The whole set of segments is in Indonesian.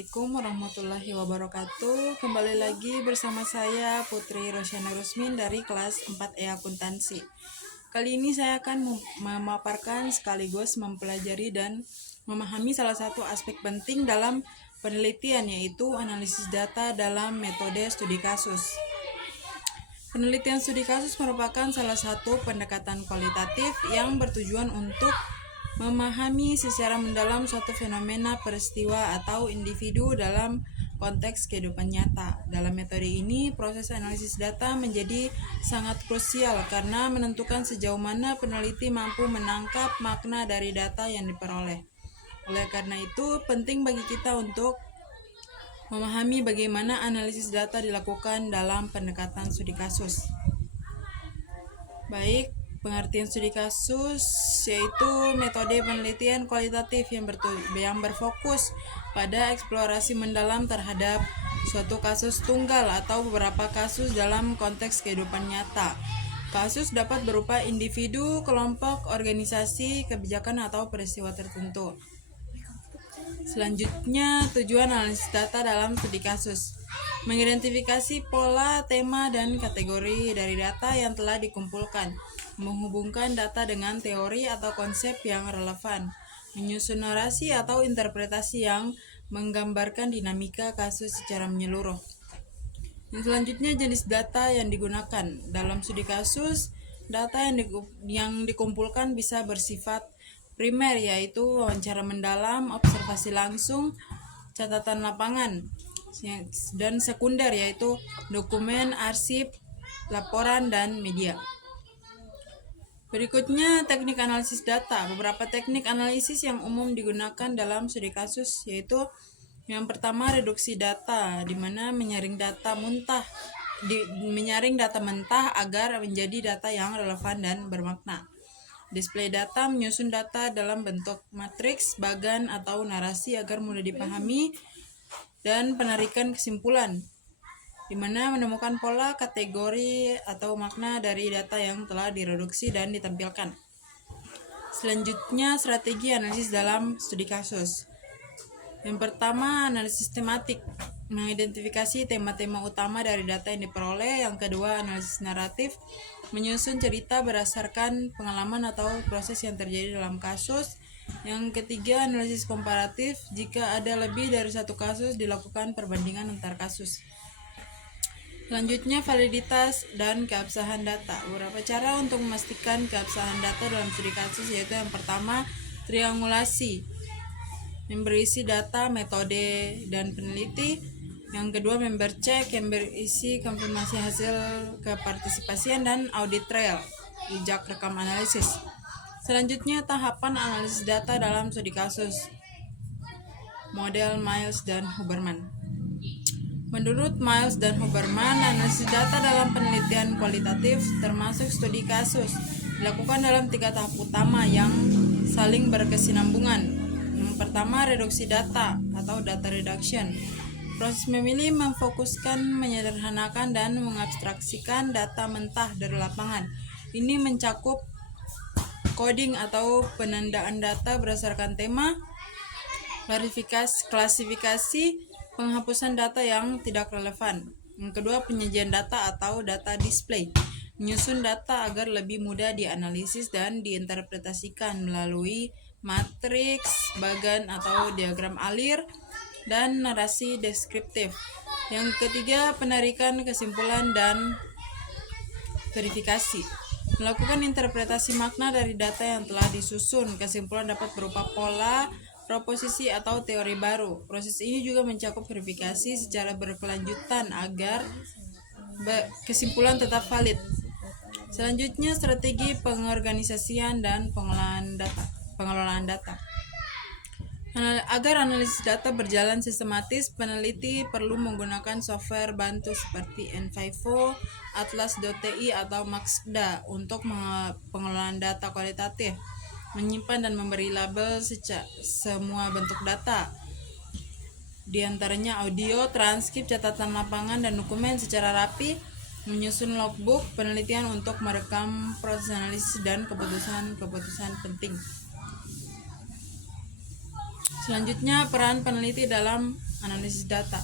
Assalamualaikum warahmatullahi wabarakatuh. Kembali lagi bersama saya Putri Rosyana Rusmin dari kelas 4E Akuntansi. Kali ini saya akan memaparkan sekaligus mempelajari dan memahami salah satu aspek penting dalam penelitian, yaitu analisis data dalam metode studi kasus. Penelitian studi kasus merupakan salah satu pendekatan kualitatif yang bertujuan untuk memahami secara mendalam suatu fenomena, peristiwa, atau individu dalam konteks kehidupan nyata. Dalam metode ini, proses analisis data menjadi sangat krusial karena menentukan sejauh mana peneliti mampu menangkap makna dari data yang diperoleh. Oleh karena itu, penting bagi kita untuk memahami bagaimana analisis data dilakukan dalam pendekatan studi kasus. Baik, pengertian studi kasus yaitu metode penelitian kualitatif yang berfokus pada eksplorasi mendalam terhadap suatu kasus tunggal atau beberapa kasus dalam konteks kehidupan nyata. Kasus dapat berupa individu, kelompok, organisasi, kebijakan, atau peristiwa tertentu. Selanjutnya, tujuan analisis data dalam studi kasus: mengidentifikasi pola, tema, dan kategori dari data yang telah dikumpulkan, menghubungkan data dengan teori atau konsep yang relevan, menyusun narasi atau interpretasi yang menggambarkan dinamika kasus secara menyeluruh. Selanjutnya, jenis data yang digunakan dalam studi kasus. Data yang dikumpulkan bisa bersifat primer, yaitu wawancara mendalam, observasi langsung, catatan lapangan, dan sekunder, yaitu dokumen, arsip, laporan, dan media. Berikutnya, teknik analisis data. Beberapa teknik analisis yang umum digunakan dalam studi kasus yaitu yang pertama, reduksi data, di mana menyaring data mentah agar menjadi data yang relevan dan bermakna. Display data, menyusun data dalam bentuk matriks, bagan, atau narasi agar mudah dipahami, dan penarikan kesimpulan, di mana menemukan pola, kategori, atau makna dari data yang telah direduksi dan ditampilkan. Selanjutnya, strategi analisis dalam studi kasus. Yang pertama, analisis tematik, mengidentifikasi tema-tema utama dari data yang diperoleh. Yang kedua, analisis naratif, menyusun cerita berdasarkan pengalaman atau proses yang terjadi dalam kasus. Yang ketiga, analisis komparatif, jika ada lebih dari satu kasus dilakukan perbandingan antar kasus. Selanjutnya, validitas dan keabsahan data. Beberapa cara untuk memastikan keabsahan data dalam studi kasus yaitu yang pertama, triangulasi, yang berisi data, metode, dan peneliti. Yang kedua, member check, yang berisi konfirmasi hasil kepartisipasian, dan audit trail, jejak rekam analisis. Selanjutnya, tahapan analisis data dalam studi kasus. Model Miles dan Huberman. Menurut Miles dan Huberman, analisis data dalam penelitian kualitatif termasuk studi kasus dilakukan dalam 3 tahap utama yang saling berkesinambungan. Yang pertama, reduksi data atau data reduction. Proses memilih, memfokuskan, menyederhanakan, dan mengabstraksikan data mentah dari lapangan. Ini mencakup coding atau penandaan data berdasarkan tema, klasifikasi, penghapusan data yang tidak relevan. Yang kedua, penyajian data atau data display, menyusun data agar lebih mudah dianalisis dan diinterpretasikan melalui matriks, bagan atau diagram alir, dan narasi deskriptif. Yang ketiga, penarikan kesimpulan dan verifikasi, melakukan interpretasi makna dari data yang telah disusun. Kesimpulan dapat berupa pola, proposisi, atau teori baru. Proses ini juga mencakup verifikasi secara berkelanjutan agar kesimpulan tetap valid. Selanjutnya, strategi pengorganisasian dan pengelolaan data. Agar analisis data berjalan sistematis, peneliti perlu menggunakan software bantu seperti N5O, Atlas.ti, atau Maxda untuk pengelolaan data kualitatif, menyimpan dan memberi label semua bentuk data, di antaranya audio, transkrip, catatan lapangan, dan dokumen secara rapi, menyusun logbook penelitian untuk merekam proses analisis dan keputusan penting. Selanjutnya, peran peneliti dalam analisis data.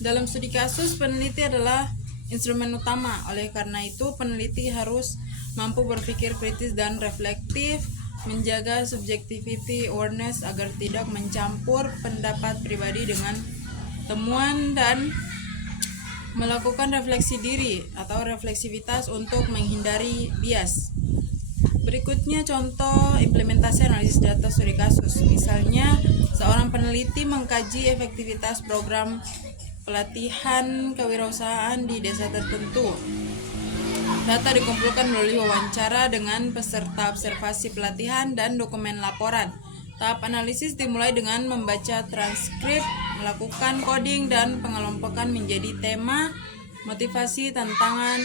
Dalam studi kasus, peneliti adalah instrumen utama. Oleh karena itu, peneliti harus mampu berpikir kritis dan reflektif, menjaga subjectivity awareness agar tidak mencampur pendapat pribadi dengan temuan, dan melakukan refleksi diri atau refleksivitas untuk menghindari bias. Berikutnya contoh implementasi analisis data studi kasus. Misalnya, seorang peneliti mengkaji efektivitas program pelatihan kewirausahaan di desa tertentu. Data dikumpulkan melalui wawancara dengan peserta observasi pelatihan dan dokumen laporan. Tahap analisis dimulai dengan membaca transkrip, melakukan coding, dan pengelompokan menjadi tema, motivasi, tantangan,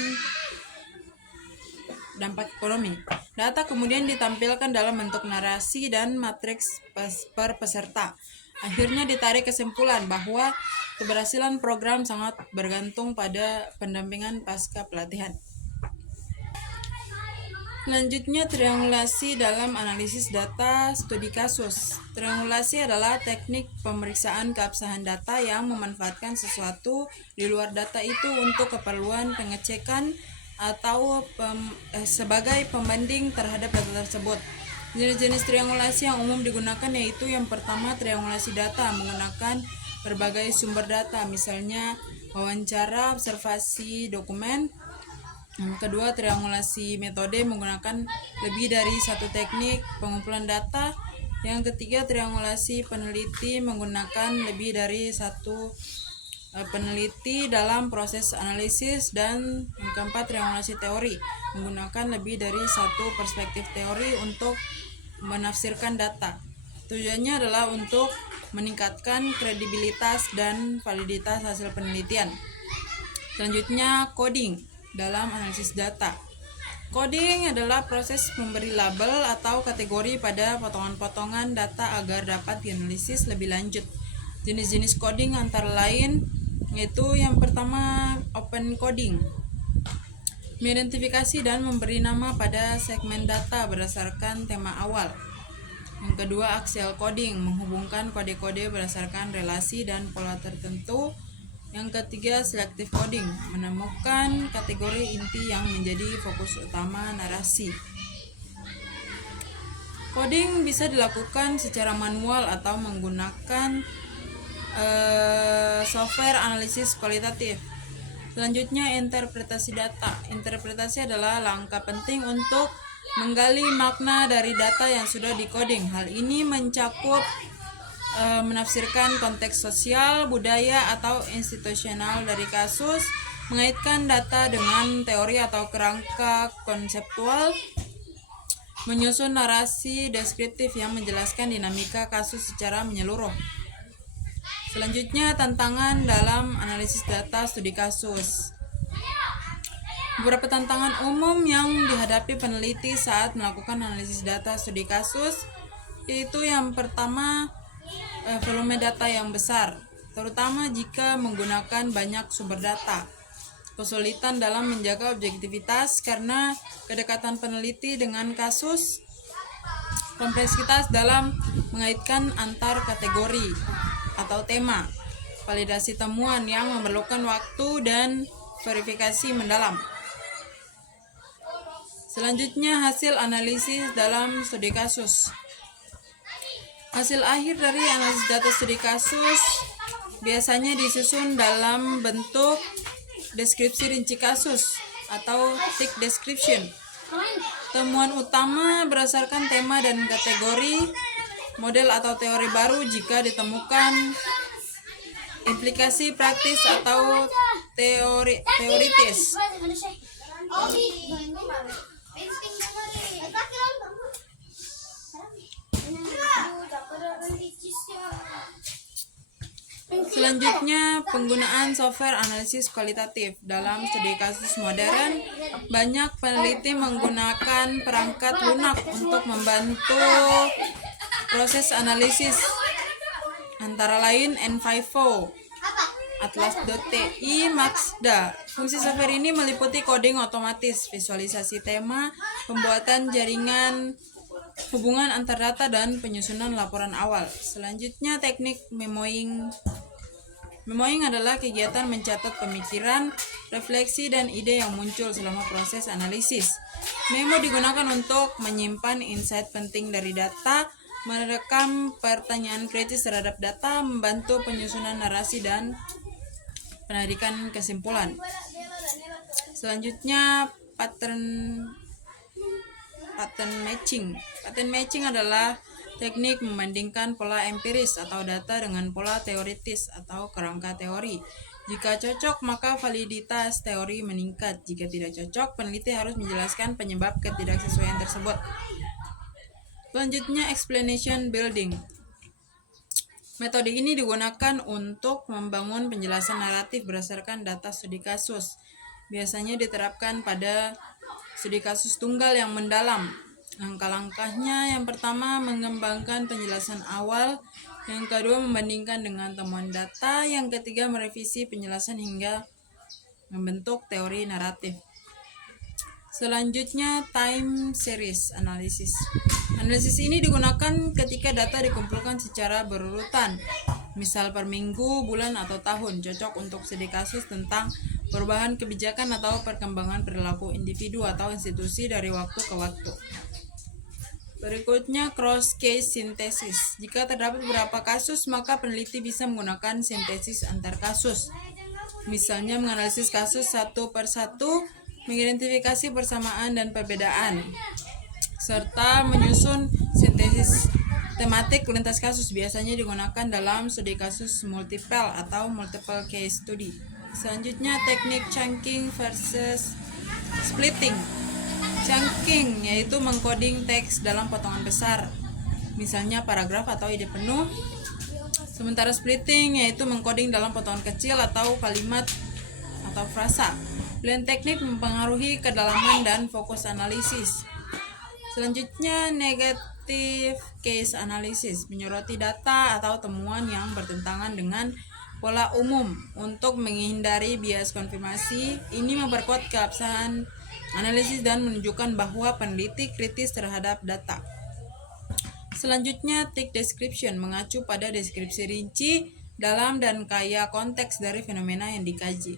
dampak ekonomi. Data kemudian ditampilkan dalam bentuk narasi dan matriks per peserta. Akhirnya ditarik kesimpulan bahwa keberhasilan program sangat bergantung pada pendampingan pasca pelatihan. Selanjutnya, triangulasi dalam analisis data studi kasus. Triangulasi adalah teknik pemeriksaan keabsahan data yang memanfaatkan sesuatu di luar data itu untuk keperluan pengecekan atau sebagai pembanding terhadap data tersebut. Jenis-jenis triangulasi yang umum digunakan yaitu yang pertama, triangulasi data menggunakan berbagai sumber data, misalnya wawancara, observasi, dokumen. Yang kedua, triangulasi metode menggunakan lebih dari satu teknik pengumpulan data. Yang ketiga, triangulasi peneliti menggunakan lebih dari satu peneliti dalam proses analisis. Dan yang keempat, triangulasi teori menggunakan lebih dari satu perspektif teori untuk menafsirkan data. Tujuannya adalah untuk meningkatkan kredibilitas dan validitas hasil penelitian. Selanjutnya, coding dalam analisis data. Coding adalah proses memberi label atau kategori pada potongan-potongan data agar dapat dianalisis lebih lanjut. Jenis-jenis coding antara lain yaitu yang pertama, open coding, mengidentifikasi dan memberi nama pada segmen data berdasarkan tema awal. Yang kedua, axial coding, menghubungkan kode-kode berdasarkan relasi dan pola tertentu. Yang ketiga, selective coding, menemukan kategori inti yang menjadi fokus utama narasi. Coding bisa dilakukan secara manual atau menggunakan software analisis kualitatif. Selanjutnya, interpretasi data. Interpretasi adalah langkah penting untuk menggali makna dari data yang sudah dikoding. Hal ini mencakup menafsirkan konteks sosial, budaya, atau institusional dari kasus, mengaitkan data dengan teori atau kerangka konseptual, menyusun narasi deskriptif yang menjelaskan dinamika kasus secara menyeluruh. Selanjutnya, tantangan dalam analisis data studi kasus. Beberapa tantangan umum yang dihadapi peneliti saat melakukan analisis data studi kasus yaitu yang pertama, volume data yang besar, terutama jika menggunakan banyak sumber data. Kesulitan dalam menjaga objektivitas karena kedekatan peneliti dengan kasus. Kompleksitas dalam mengaitkan antar kategori atau tema. Validasi temuan yang memerlukan waktu dan verifikasi mendalam. Selanjutnya, hasil analisis dalam studi kasus. Hasil akhir dari analisis data studi kasus biasanya disusun dalam bentuk deskripsi rinci kasus atau thick description. Temuan utama berdasarkan tema dan kategori, model atau teori baru jika ditemukan, implikasi praktis atau teoritis. Selanjutnya, penggunaan software analisis kualitatif. Dalam studi kasus modern, banyak peneliti menggunakan perangkat lunak untuk membantu proses analisis, antara lain N5O, Atlas.ti, Maxda. Fungsi software ini meliputi coding otomatis, visualisasi tema, pembuatan jaringan hubungan antar data, dan penyusunan laporan awal. Selanjutnya, teknik memoing Memoing adalah kegiatan mencatat pemikiran, refleksi, dan ide yang muncul selama proses analisis. Memo digunakan untuk menyimpan insight penting dari data, merekam pertanyaan kritis terhadap data, membantu penyusunan narasi, dan penarikan kesimpulan. Selanjutnya, pattern matching. Pattern matching adalah teknik membandingkan pola empiris atau data dengan pola teoritis atau kerangka teori. Jika cocok, maka validitas teori meningkat. Jika tidak cocok, peneliti harus menjelaskan penyebab ketidaksesuaian tersebut. Selanjutnya, explanation building. Metode ini digunakan untuk membangun penjelasan naratif berdasarkan data studi kasus. Biasanya diterapkan pada studi kasus tunggal yang mendalam. Langkah-langkahnya, yang pertama mengembangkan penjelasan awal, yang kedua membandingkan dengan temuan data, yang ketiga merevisi penjelasan hingga membentuk teori naratif. Selanjutnya, time series analysis. Analisis ini digunakan ketika data dikumpulkan secara berurutan, misal per minggu, bulan, atau tahun, cocok untuk studi kasus tentang perubahan kebijakan atau perkembangan perilaku individu atau institusi dari waktu ke waktu. Berikutnya, cross case synthesis. Jika terdapat beberapa kasus, maka peneliti bisa menggunakan sintesis antar kasus. Misalnya menganalisis kasus satu per satu, mengidentifikasi persamaan dan perbedaan, serta menyusun sintesis tematik lintas kasus. Biasanya digunakan dalam studi kasus multiple atau multiple case study. Selanjutnya, teknik chunking versus splitting. Chunking yaitu mengkoding teks dalam potongan besar, misalnya paragraf atau ide penuh. Sementara splitting yaitu mengkoding dalam potongan kecil atau kalimat atau frasa. Pilihan teknik mempengaruhi kedalaman dan fokus analisis. Selanjutnya, negative case analysis, menyoroti data atau temuan yang bertentangan dengan pola umum untuk menghindari bias konfirmasi. Ini memperkuat keabsahan analisis dan menunjukkan bahwa peneliti kritis terhadap data. Selanjutnya, thick description, mengacu pada deskripsi rinci, dalam, dan kaya konteks dari fenomena yang dikaji.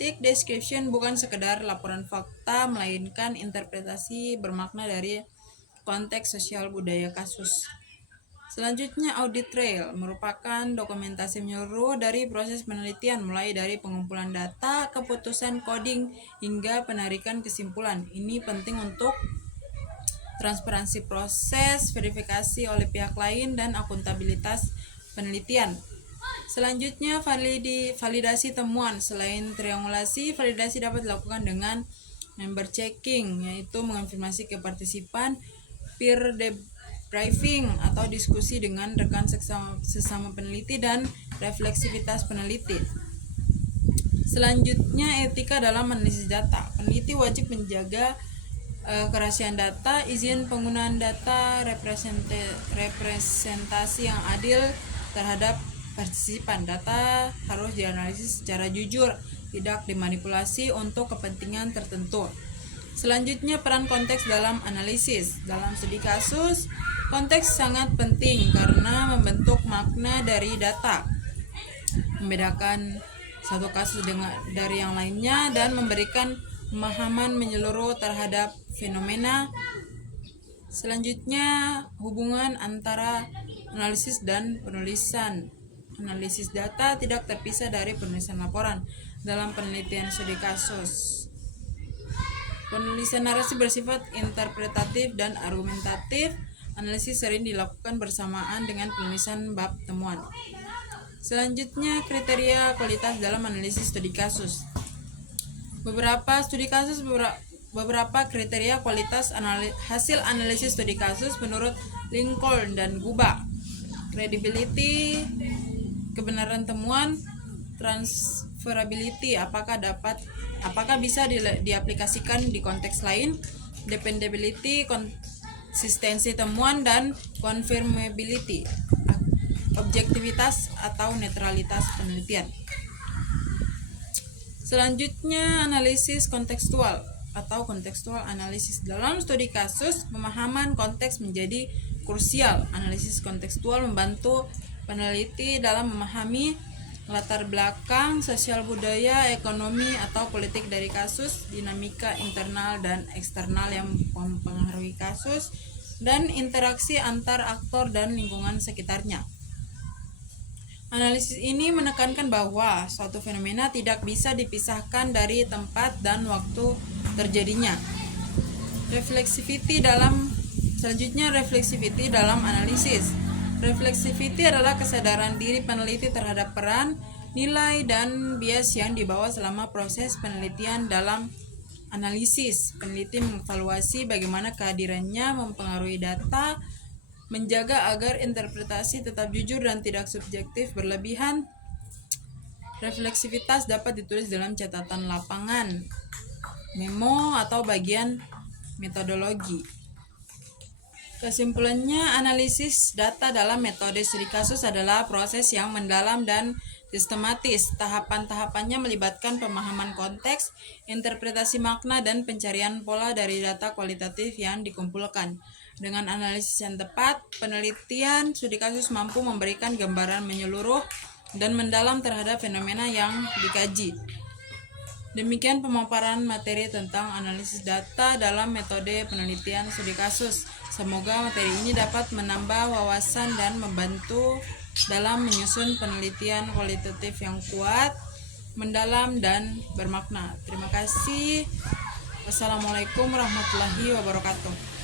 Thick description bukan sekedar laporan fakta, melainkan interpretasi bermakna dari konteks sosial budaya kasus. Selanjutnya, audit trail merupakan dokumentasi menyeluruh dari proses penelitian, mulai dari pengumpulan data, keputusan coding, hingga penarikan kesimpulan. Ini penting untuk transparansi proses, verifikasi oleh pihak lain, dan akuntabilitas penelitian. Selanjutnya, validasi temuan. Selain triangulasi, validasi dapat dilakukan dengan member checking, yaitu mengonfirmasi ke partisipan, peer debriefing atau diskusi dengan rekan sesama peneliti, dan refleksivitas peneliti. Selanjutnya, etika dalam analisis data. Peneliti wajib menjaga kerahasiaan data, izin penggunaan data, representasi yang adil terhadap partisipan. Data harus dianalisis secara jujur, tidak dimanipulasi untuk kepentingan tertentu. Selanjutnya, peran konteks dalam analisis. Dalam studi kasus, konteks sangat penting karena membentuk makna dari data, membedakan satu kasus dari yang lainnya, dan memberikan pemahaman menyeluruh terhadap fenomena. Selanjutnya, hubungan antara analisis dan penulisan. Analisis data tidak terpisah dari penulisan laporan dalam penelitian studi kasus. Penulisan narasi bersifat interpretatif dan argumentatif. Analisis sering dilakukan bersamaan dengan penulisan bab temuan. Selanjutnya, kriteria kualitas dalam analisis studi kasus. Beberapa kriteria kualitas hasil analisis studi kasus menurut Lincoln dan Guba. Credibility, kebenaran temuan, transferability, apakah bisa diaplikasikan di konteks lain, dependability, konsistensi temuan, dan confirmability, objektivitas atau netralitas penelitian. Selanjutnya, analisis kontekstual atau contextual analysis. Dalam studi kasus, pemahaman konteks menjadi krusial. Analisis kontekstual membantu peneliti dalam memahami latar belakang sosial, budaya, ekonomi, atau politik dari kasus, dinamika internal dan eksternal yang mempengaruhi kasus, dan interaksi antar aktor dan lingkungan sekitarnya. Analisis ini menekankan bahwa suatu fenomena tidak bisa dipisahkan dari tempat dan waktu terjadinya. Reflexivity dalam analisis. Reflexivity adalah kesadaran diri peneliti terhadap peran, nilai, dan bias yang dibawa selama proses penelitian. Dalam analisis, peneliti mengevaluasi bagaimana kehadirannya mempengaruhi data, menjaga agar interpretasi tetap jujur dan tidak subjektif berlebihan. Refleksivitas dapat ditulis dalam catatan lapangan, memo, atau bagian metodologi. Kesimpulannya, analisis data dalam metode studi kasus adalah proses yang mendalam dan sistematis. Tahapan-tahapannya melibatkan pemahaman konteks, interpretasi makna, dan pencarian pola dari data kualitatif yang dikumpulkan. Dengan analisis yang tepat, penelitian studi kasus mampu memberikan gambaran menyeluruh dan mendalam terhadap fenomena yang dikaji. Demikian pemaparan materi tentang analisis data dalam metode penelitian studi kasus. Semoga materi ini dapat menambah wawasan dan membantu dalam menyusun penelitian kualitatif yang kuat, mendalam, dan bermakna. Terima kasih. Wassalamualaikum warahmatullahi wabarakatuh.